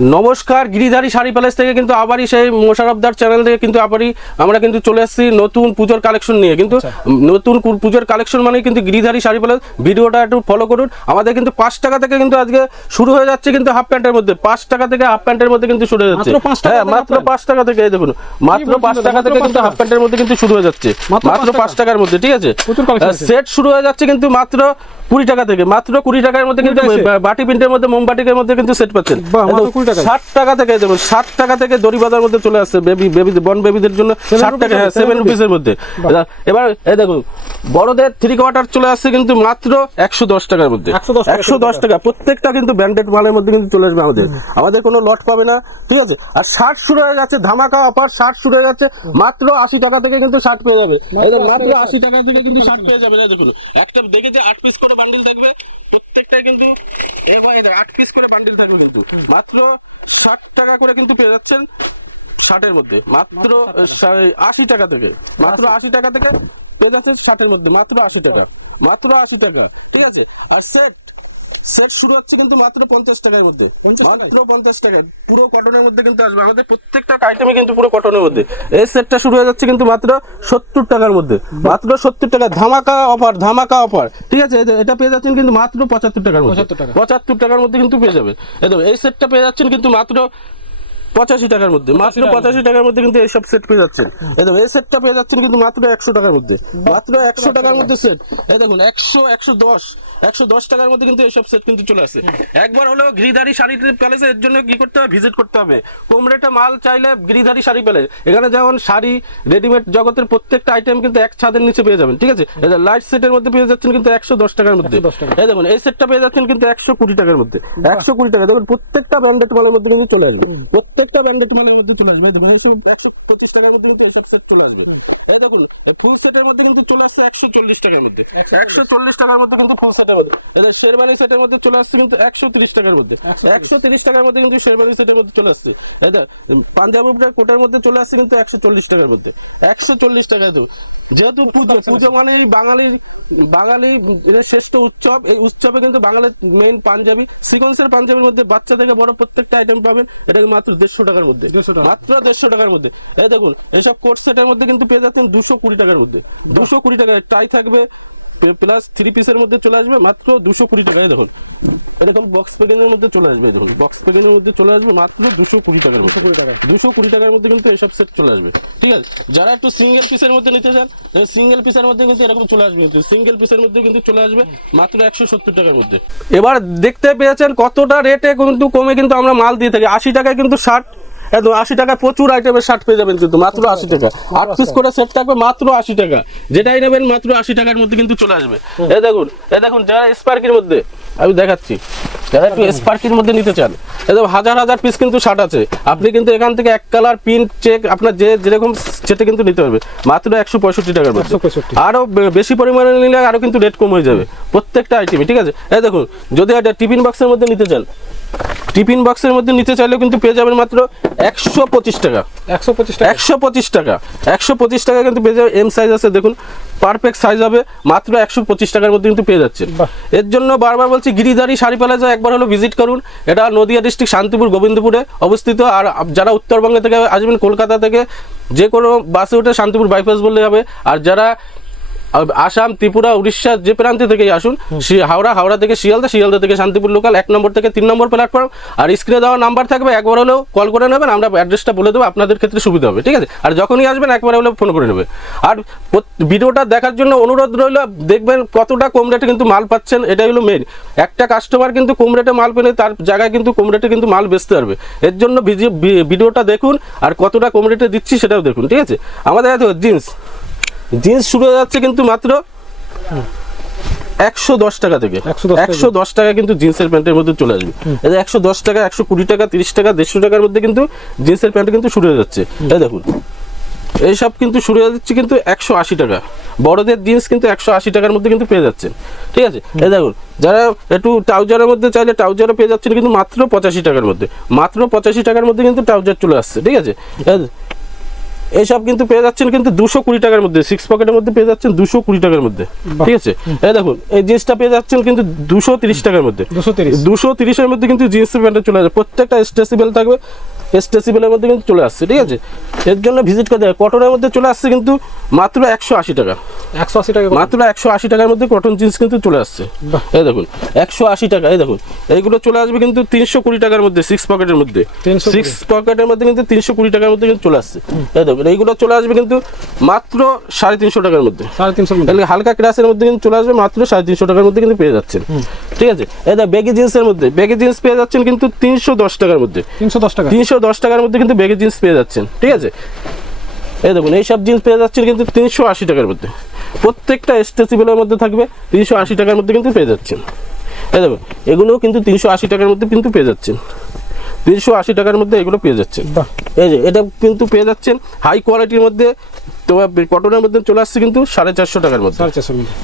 নমস্কার, গিরিধারী শাড়ি প্যালেস থেকে কিন্তু আবারই সেই মোশারফদার চ্যানেল থেকে কিন্তু আবারই আমরা কিন্তু চলে এসেছি নতুন পুজোর কালেকশন নিয়ে। কিন্তু নতুন পুজোর কালেকশন মানে কিন্তু গিরিধারী শাড়ি প্যালেস, ভিডিওটা একটু ফলো করুন। আমাদের কিন্তু 5 টাকা থেকে কিন্তু আজকে শুরু হয়ে যাচ্ছে কিন্তু হাফ প্যান্টের মধ্যে, 5 টাকা থেকে হাফ প্যান্টের মধ্যে কিন্তু শুরু হয়ে যাচ্ছে। হ্যাঁ, মাত্র 5 টাকা থেকে, এই দেখুন মাত্র 5 টাকা থেকে কিন্তু হাফ প্যান্টের মধ্যে কিন্তু শুরু হয়ে যাচ্ছে, মাত্র 5 টাকার মধ্যে। ঠিক আছে, সেট শুরু হয়ে যাচ্ছে কিন্তু মাত্র 20 টাকা থেকে, মাত্র 20 টাকার মধ্যে কিন্তু বাটি প্রিন্টের মধ্যে মোমবাটিকের মধ্যে কিন্তু সেট পাচ্ছেন। 60 টাকা থেকে দেখুন, 60 টাকা থেকে দড়ি বাঁধার মধ্যে চলে আসছে বেবি বন বেবিদের জন্য 60 টাকা, হ্যাঁ 7 রুপিসের মধ্যে। এবার এই দেখুন বড়দের 3 কোয়ার্টার চলে আসছে কিন্তু মাত্র 110 টাকার মধ্যে, 110 টাকা। প্রত্যেকটা কিন্তু ব্র্যান্ডেড মালের মধ্যে কিন্তু চলে আসবে আমাদের কোনো লট পাবে না। ঠিক আছে, আর শার্ট শুরু হয়ে যাচ্ছে, ধামাকা অফার শার্ট শুরু হয়ে যাচ্ছে মাত্র 80 টাকা থেকে কিন্তু শার্ট পেয়ে যাবে। মাত্র 80 টাকা থেকে কিন্তু শার্ট পেয়ে যাবে। দেখুন একটা দেখে যে 8 পিস করে বান্ডিল থাকবে, প্রত্যেকটাই কিন্তু 8 পিস করে বান্ডিল থাকবে কিন্তু মাত্র 60 টাকা করে কিন্তু পেয়ে যাচ্ছেন শার্টের মধ্যে, মাত্র 80 টাকা থেকে, মাত্র 80 টাকা থেকে পেয়ে যাচ্ছেন শার্টের মধ্যে, মাত্র 80 টাকা, মাত্র 80 টাকা। ঠিক আছে, আর সেট শুরু হচ্ছে কিন্তু মাত্র 50 টাকার মধ্যে, মাত্র 50 টাকা, পুরো কটনের মধ্যে কিন্তু আসবে। আমাদের প্রত্যেকটা আইটেমই কিন্তু পুরো কটনের মধ্যে। এই সেটটা শুরু হয়ে যাচ্ছে কিন্তু মাত্র 70 টাকার মধ্যে, মাত্র 70 টাকা, ধামাকা অফার, ধামাকা অফার। ঠিক আছে, এটা পেয়ে যাচ্ছেন কিন্তু মাত্র 75 টাকার মধ্যে, 75 টাকার মধ্যে কিন্তু পেয়ে যাবে। এই সেটটা পেয়ে যাচ্ছেন কিন্তু মাত্র 85 টাকার মধ্যে, মাত্র 85 টাকার মধ্যে কিন্তু এইসব সেট পেয়ে যাচ্ছেন। এই সেটটা পেয়ে যাচ্ছেন কিন্তু মাত্র 100 টাকার মধ্যে, মাত্র 100 টাকার মধ্যে সেট। এই দেখুন 110 টাকার মধ্যে কিন্তু এইসব সেট কিন্তু চলে আসে। একবার হলেও গিরিধারী শাড়ি প্যালেসে এর জন্য কি করতে হবে, ভিজিট করতে হবে। কম রেটে মাল চাইলে গিরিধারী শাড়ি প্যালেস, এখানে যেমন শাড়ি রেডিমেড জগতের প্রত্যেকটা আইটেম কিন্তু এক ছাদের নিচে পেয়ে যাবেন। ঠিক আছে, লাইট সেটের মধ্যে পেয়ে যাচ্ছেন কিন্তু 110 টাকার মধ্যে। এই দেখুন এই সেটটা পেয়ে যাচ্ছেন কিন্তু 120 টাকার মধ্যে, 120 টাকা। দেখুন প্রত্যেকটা ব্র্যান্ডেড মালের মধ্যে কিন্তু চলে আসবে, প্রত্যেকটা ব্র্যান্ডেড মালের মধ্যে চলে আসবে। দেখুন এইসব 125 টাকার মধ্যে কিন্তু এইসব সেট চলে আসবে। এই দেখুন ফুল সেটের মধ্যে কিন্তু চলে আসছে 140 টাকার মধ্যে, 140 টাকার মধ্যে কিন্তু ফুল সেটের মধ্যে। এদের শেরবানি সেটের মধ্যে চলে আসছে কিন্তু 130 টাকার মধ্যে, 130 টাকার মধ্যে কিন্তু শেরবানি সেটের মধ্যে চলে আসছে। এদের পাঞ্জাবি কোটের মধ্যে চলে আসছে কিন্তু 140 টাকার মধ্যে, 140 টাকা। যেহেতু পুজো মানে বাঙালি শ্রেষ্ঠ উৎসব, এই উৎসবে কিন্তু বাঙালির মেইন পাঞ্জাবি, সিকোয়েন্সের পাঞ্জাবির মধ্যে বাচ্চা থেকে বড় প্রত্যেকটা আইটেম পাবেন। এটা মাত্র 150 টাকার মধ্যে, মাত্র 150 টাকার মধ্যে। এই দেখুন এইসব কোট সেটের মধ্যে কিন্তু পেয়ে যাচ্ছেন 220 টাকার মধ্যে, 220 টাকা। টাই থাকবে প্লাস 3 পিসের মধ্যে চলে আসবে মাত্র 220 টাকায়। দেখুন এরকম বক্স প্যাকিংয়ের মধ্যে চলে আসবে, দেখুন বক্স প্যাকিংয়ের মধ্যে চলে আসবে মাত্র 220 টাকার মধ্যে, 220 টাকার মধ্যে কিন্তু এইসব সেট চলে আসবে। ঠিক আছে, যারা একটু সিঙ্গেল পিসের মধ্যে নিতে চান, সিঙ্গেল পিসের মধ্যে কিন্তু এরকম চলে আসবে, কিন্তু সিঙ্গেল পিসের মধ্যে কিন্তু চলে আসবে মাত্র 170 টাকার মধ্যে। এবার দেখতে পেয়েছেন কতটা রেটে কিন্তু কমে কিন্তু আমরা মাল দিয়ে থাকি। 80 টাকায় কিন্তু শার্ট, 80 টাকায় প্রচুর আইটেমের শার্ট পেয়ে যাবেন কিন্তু মাত্র 80 টাকা। 8 পিস করে সেট থাকবে মাত্র 80 টাকা, যেটাই নেবেন মাত্র 80 টাকার মধ্যে কিন্তু চলে আসবে। এই দেখুন যারা স্পার্কির মধ্যে, আমি দেখাচ্ছি, যারা একটু স্পার্কির মধ্যে নিতে চান, একদম হাজার পিস কিন্তু শার্ট আছে। আপনি কিন্তু এখান থেকে এক কালার প্রিন্ট চেক আপনার যেরকম সেটা কিন্তু নিতে পারবে মাত্র 165 টাকার মধ্যে। আরো বেশি পরিমাণে নিলে আরো কিন্তু রেট কম হয়ে যাবে প্রত্যেকটা আইটেমে। ঠিক আছে, এই দেখুন যদি একটা টিফিন বক্সের মধ্যে নিতে চান, টিফিন বক্সের মধ্যে নিতে চাইলেও কিন্তু পেয়ে যাবেন মাত্র 125 টাকা, 125 টাকা, 125 টাকা কিন্তু পেয়ে যাবে। এম সাইজ আছে, দেখুন পারফেক্ট সাইজ হবে, মাত্র 125 টাকার মধ্যে কিন্তু পেয়ে যাচ্ছে। এর জন্য বারবার বলছি গিরিধারী শাড়ি প্যালেসে একবার হলো ভিজিট করুন। এটা নদিয়া ডিস্ট্রিক্ট শান্তিপুর গোবিন্দপুরে অবস্থিত। আর যারা উত্তরবঙ্গে থেকে আসবেন, কলকাতা থেকে যে কোনো বাসে উঠে শান্তিপুর বাইপাস বললে হবে। আর যারা আসাম, ত্রিপুরা, উড়িষ্যা যে প্রান্তে থেকে আসুন, হাওড়া থেকে শিয়ালদা থেকে শান্তিপুর লোকাল 1 নম্বর থেকে 3 নম্বর প্ল্যাটফর্ম। আর স্ক্রিনে দেওয়া নাম্বার থাকবে, একবার হলেও কল করে নেবেন, আমরা অ্যাড্রেসটা বলে দেবো, আপনাদের ক্ষেত্রে সুবিধা হবে। ঠিক আছে, আর যখনই আসবেন একবার হলেও ফোন করে নেবে। আর ভিডিওটা দেখার জন্য অনুরোধ রইল, দেখবেন কতটা কম রেটে কিন্তু মাল পাচ্ছেন, এটাই হলো মেন। একটা কাস্টমার কিন্তু কম রেটে মাল পেলে তার জায়গায় কিন্তু কম রেটে কিন্তু মাল বেচতে পারবে। এর জন্য ভিডিওটা দেখুন, আর কতটা কম রেটে দিচ্ছি সেটাও দেখুন। ঠিক আছে, আমাদের জিন্স শুরু হয়ে যাচ্ছে কিন্তু মাত্র 110 টাকা থেকে, 110 টাকা কিন্তু জিন্সের প্যান্টের মধ্যে চলে আসবে। 110 টাকা, 120 টাকা, 30 টাকা, 150 টাকার মধ্যে কিন্তু জিন্সের প্যান্ট কিন্তু শুরু হয়ে যাচ্ছে। এই দেখুন এইসব কিন্তু শুরু হয়ে যাচ্ছে কিন্তু 180 টাকা। বড়দের জিন্স কিন্তু 180 টাকার মধ্যে কিন্তু পেয়ে যাচ্ছেন। ঠিক আছে, এই দেখুন যারা একটু ট্রাউজারের মধ্যে চাইলে ট্রাউজারও পেয়ে যাচ্ছেন কিন্তু মাত্র 85 টাকার মধ্যে, মাত্র 85 টাকার মধ্যে কিন্তু ট্রাউজার চলে আসছে। ঠিক আছে, এইসব কিন্তু পেয়ে যাচ্ছেন কিন্তু 220 টাকার মধ্যে, 6 পকেটের মধ্যে পেয়ে যাচ্ছেন 220 টাকার মধ্যে, ঠিক আছে। এই দেখুন এই জিন্সটা পেয়ে যাচ্ছেন কিন্তু 230 টাকার মধ্যে, 230 এর মধ্যে কিন্তু জিন্সের প্যান্টটা চলে আসবে, প্রত্যেকটা স্ট্রেচেবল থাকবে, স্ট্রেচেবলের মধ্যে কিন্তু চলে আসছে, ঠিক আছে। এর জন্য ভিজিট করতে হবে। কটনের মধ্যে চলে আসছে কিন্তু মাত্র 180 টাকা, 180 টাকা, মাত্র 180 টাকার মধ্যে কটন জিন্স কিন্তু চলে আসছে। এই দেখুন 180 টাকা। এই দেখুন এইগুলো চলে আসবে কিন্তু 320 টাকার মধ্যে, 6 পকেটের মধ্যে, 6 পকেটের মধ্যে কিন্তু 320 টাকার মধ্যে কিন্তু চলে আসছে। এই দেখুন এইগুলো চলে আসবে কিন্তু মাত্র 350 টাকার মধ্যে, 350, হালকা ক্রাসের মধ্যে কিন্তু চলে আসবে মাত্র 350 টাকার মধ্যে কিন্তু পেয়ে যাচ্ছেন, ঠিক আছে। এই দেখুন বেগি জিন্সের মধ্যে, বেগি জিন্স পেয়ে যাচ্ছেন কিন্তু 310 টাকার মধ্যে, 310 টাকার মধ্যে কিন্তু বেগি জিন্স পেয়ে যাচ্ছেন, ঠিক আছে। এই দেখুন এইসব জিন্স পেয়ে যাচ্ছেন কিন্তু 380 টাকার মধ্যে, প্রত্যেকটা স্ট্রেচেবলের মধ্যে থাকবে, 380 টাকার মধ্যে কিন্তু পেয়ে যাচ্ছেন। এই দেখুন এগুলোও কিন্তু 380 টাকার মধ্যে কিন্তু পেয়ে যাচ্ছেন, 380 টাকার মধ্যে এগুলো পেয়ে যাচ্ছেন। এই যে এটা কিন্তু পেয়ে যাচ্ছেন হাই কোয়ালিটির মধ্যে, তোমার কটনের মধ্যে চলে আসছে কিন্তু 450 টাকার মধ্যে,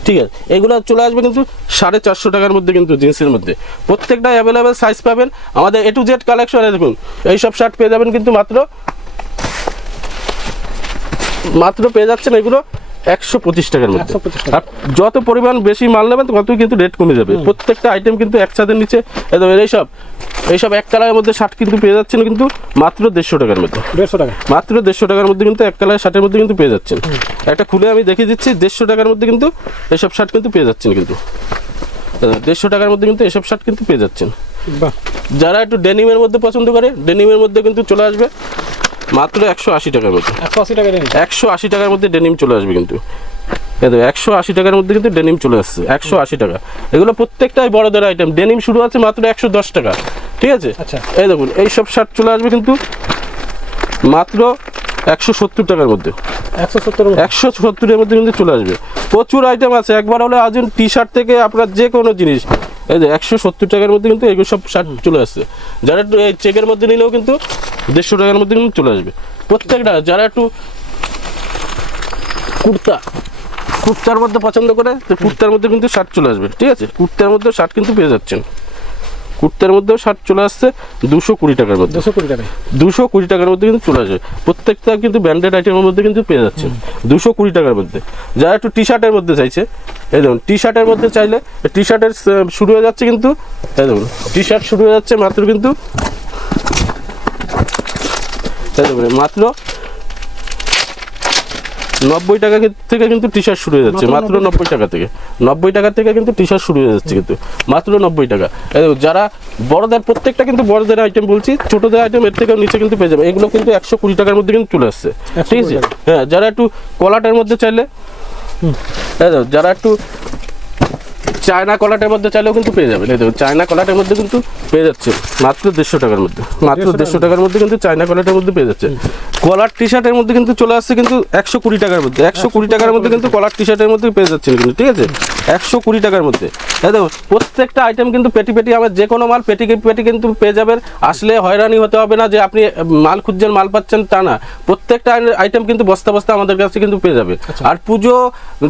ঠিক আছে। এগুলো চলে আসবে কিন্তু 450 টাকার মধ্যে কিন্তু জিন্সের মধ্যে, প্রত্যেকটা অ্যাভেলেবেল সাইজ পাবেন আমাদের A to Z কালেকশনে। দেখুন এইসব শার্ট পেয়ে যাবেন কিন্তু মাত্র পেয়ে যাচ্ছেন এগুলো 125 টাকার মধ্যে। আর যত পরিমাণ বেশি মাল নেবেন ততই কিন্তু রেট কমে যাবে, প্রত্যেকটা আইটেম কিন্তু এক ছাদের নিচে। এইসব এক কালারের মধ্যে শার্ট কিন্তু পেয়ে যাচ্ছেন কিন্তু মাত্র 150 টাকার মধ্যে, 150 টাকা, মাত্র 150 টাকার মধ্যে কিন্তু এক কালারের শার্টের মধ্যে কিন্তু পেয়ে যাচ্ছেন। একটা খুলে আমি দেখিয়ে দিচ্ছি, 150 টাকার মধ্যে কিন্তু এইসব শার্ট কিন্তু পেয়ে যাচ্ছেন, কিন্তু 150 টাকার মধ্যে কিন্তু এসব শার্ট কিন্তু পেয়ে যাচ্ছেন। যারা একটু ডেনিমের মধ্যে পছন্দ করে, ডেনিমের মধ্যে কিন্তু চলে আসবে মাত্র 180 টাকার মধ্যে, 180 টাকার মধ্যে ডেনিম চলে আসবে কিন্তু। 180 টাকার মধ্যে কিন্তু ডেনিম চলে আসছে, 180 টাকা। এগুলো প্রত্যেকটাই বড়দের আইটেম, ডেনিম শুরু আছে মাত্র 110 টাকা, ঠিক আছে। এই দেখুন এইসব শার্ট চলে আসবে কিন্তু মাত্র 170 টাকার মধ্যে, 170 এর মধ্যে কিন্তু চলে আসবে। প্রচুর আইটেম আছে, একবার হলে আজুন টি শার্ট থেকে আপনার যে কোনো জিনিস, এই যে 170 টাকার মধ্যে কিন্তু এগুলো সব শার্ট চলে আসছে। যারা একটু এই চেকের মধ্যে নিলেও কিন্তু 150 টাকার মধ্যে কিন্তু চলে আসবে প্রত্যেকটা। যারা একটু কুর্তার মধ্যে পছন্দ করে, কুর্তার মধ্যে কিন্তু শার্ট চলে আসবে, ঠিক আছে। কুর্তার মধ্যে শার্ট কিন্তু পেয়ে যাচ্ছেন, কুর্তার মধ্যেও শার্ট চলে আসছে 220 টাকার মধ্যে, 220 টাকার মধ্যে কিন্তু চলে আসবে। প্রত্যেকটা কিন্তু ব্র্যান্ডেড আইটেমের মধ্যে কিন্তু পেয়ে যাচ্ছেন 220 টাকার মধ্যে। যারা একটু টি শার্টের মধ্যে চাইছে, এই দেখুন টি শার্টের মধ্যে চাইলে টি শার্টের শুরু হয়ে যাচ্ছে কিন্তু, এই দেখুন টি শার্ট শুরু হয়ে যাচ্ছে মাত্র কিন্তু মাত্র 90 টাকা থেকে কিন্তু টি শার্ট শুরু হয়ে যাচ্ছে, মাত্র 90 টাকা থেকে, 90 টাকা থেকে কিন্তু টি শার্ট শুরু হয়ে যাচ্ছে কিন্তু মাত্র 90 টাকা। যারা বড়দের, প্রত্যেকটা কিন্তু বড়দের আইটেম বলছি, ছোটদের আইটেম এর থেকেও নিচে কিন্তু পেয়ে যাবে। এগুলো কিন্তু 120 টাকার মধ্যে কিন্তু চলে আসছে, ঠিক আছে। হ্যাঁ, যারা একটু কলাটের মধ্যে চাইলে, যারা একটু চায়না কলাটের মধ্যে চাইলেও কিন্তু পেয়ে যাবেন। এই দেখুন চায়না কলাটের মধ্যে কিন্তু পেয়ে যাচ্ছে মাত্র 150 টাকার মধ্যে, মাত্র 150 টাকার মধ্যে কিন্তু চায়না কলাটের মধ্যে পেয়ে যাচ্ছে। কলার টি শার্টের মধ্যে কিন্তু চলে আসছে কিন্তু 120 টাকার মধ্যে, 120 টাকার মধ্যে কিন্তু কলার টি শার্টের মধ্যে পেয়ে যাচ্ছেন কিন্তু, ঠিক আছে, 120 টাকার মধ্যে। এই দেখুন প্রত্যেকটা আইটেম কিন্তু পেটি আমার যে কোনো মাল পেটি কিন্তু পেয়ে যাবেন। আসলে হয়রানি হতে হবে না যে আপনি মাল খুঁজছেন মাল পাচ্ছেন তা না, প্রত্যেকটা আইটেম কিন্তু বস্তা আমাদের কাছে কিন্তু পেয়ে যাবে। আর পুজো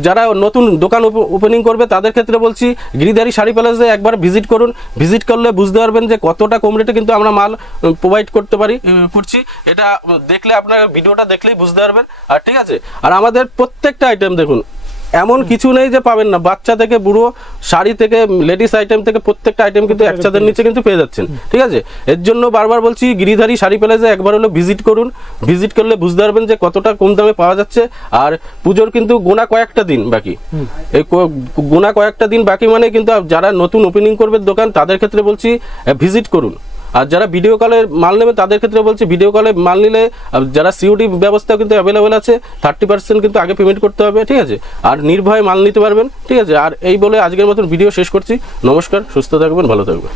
যারা নতুন দোকান ওপেনিং করবে তাদের ক্ষেত্রে বলছি গিরিধারী শাড়ি প্যালেসে একবার ভিজিট করুন, ভিজিট করলে বুঝতে পারবেন যে কতটা কম রেটে কিন্তু আমরা মাল প্রোভাইড করছি। এটা দেখলে আপনার ভিডিওটা দেখলেই বুঝতে পারবেন। আর ঠিক আছে, আর আমাদের প্রত্যেকটা আইটেম দেখুন এমন কিছু নেই যে পাবেন না, বাচ্চা থেকে বুড়ো, শাড়ি থেকে লেডিস আইটেম থেকে প্রত্যেকটা আইটেম কিন্তু এক ছাদের নিচে কিন্তু পেয়ে যাচ্ছেন, ঠিক আছে। এর জন্য বারবার বলছি গিরিধারী শাড়ি প্যালেসে একবার হলো ভিজিট করুন, ভিজিট করলে বুঝতে পারবেন যে কতটা কম দামে পাওয়া যাচ্ছে। আর পুজোর কিন্তু গোনা কয়েকটা দিন বাকি, এই গোনা কয়েকটা দিন বাকি মানে কিন্তু যারা নতুন ওপেনিং করবে দোকান তাদের ক্ষেত্রে বলছি ভিজিট করুন। আর যারা ভিডিও কলে মাল নেবে তাদের ক্ষেত্রে বলছি ভিডিও কলে মাল নিলে যারা সিওডি ব্যবস্থা কিন্তু অ্যাভেলেবেল আছে, 30% কিন্তু আগে পেমেন্ট করতে হবে, ঠিক আছে। আর নির্ভয়ে মাল নিতে পারবেন, ঠিক আছে। আর এই বলে আজকের মতন ভিডিও শেষ করছি। নমস্কার, সুস্থ থাকবেন, ভালো থাকবেন।